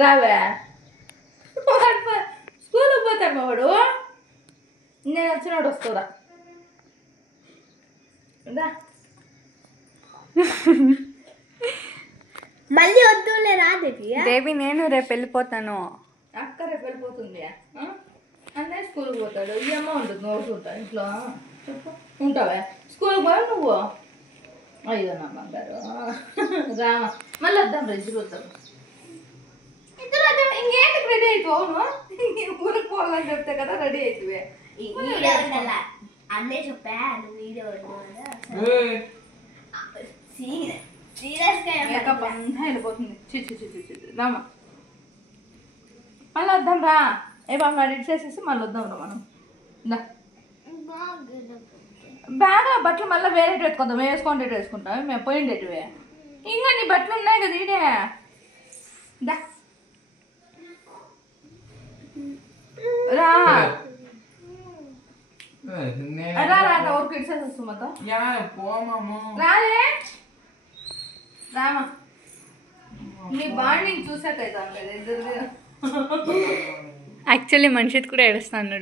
రావే స్కూల్కి పోతాడు మా వాడు. నేను వచ్చినాడు వస్తుందా మళ్ళీ వద్దులే రా దేవి. దేవి నేను రేపు వెళ్ళిపోతాను. అక్క రేపు వెళ్ళిపోతుంది. అన్నయ్య స్కూల్కి పోతాడు. ఈ అమ్మ ఉంటుంది నోడుతుంటా ఇంట్లో. చెప్పు ఉంటావా స్కూల్కి పోయా నువ్వు? అయ్యో నా బంగారు రామా మళ్ళీ వద్దాం ఇద్దరు వద్దాం. ఇద్దరు వద్దాం. ఇంకేంటికి రెడీ అయిపోవు నువ్వు? ఊరికి పోవాలని చెప్తే కదా రెడీ అవుతుంది. అన్నే చెప్పా వీడియో సీరియస్గా మేకప్ అంతా వెళ్ళిపోతుంది. చిచ్చి రామా మళ్ళీ వద్దాం రా. ఏ బాగా రెడీ చేసేసి మళ్ళీ వద్దాం రా మనం. బ్యాగ్ బట్టలు మళ్ళీ వేరే పెట్టుకుందాం. మేము వేసుకుంటే వేసుకుంటాం. మేము పోయిండేటివే. ఇంకా నీ బట్టలు ఉన్నాయి కదా ఈడే. దా రా రా రా ఊరికి ఇచ్చేసేస్తు మొత్తం రాలే రామా. నీ బాండింగ్ చూసాకైతే ఇద్దరు యాక్చువల్లీ మనిషిది కూడా ఏడుస్తా అన్నాడు.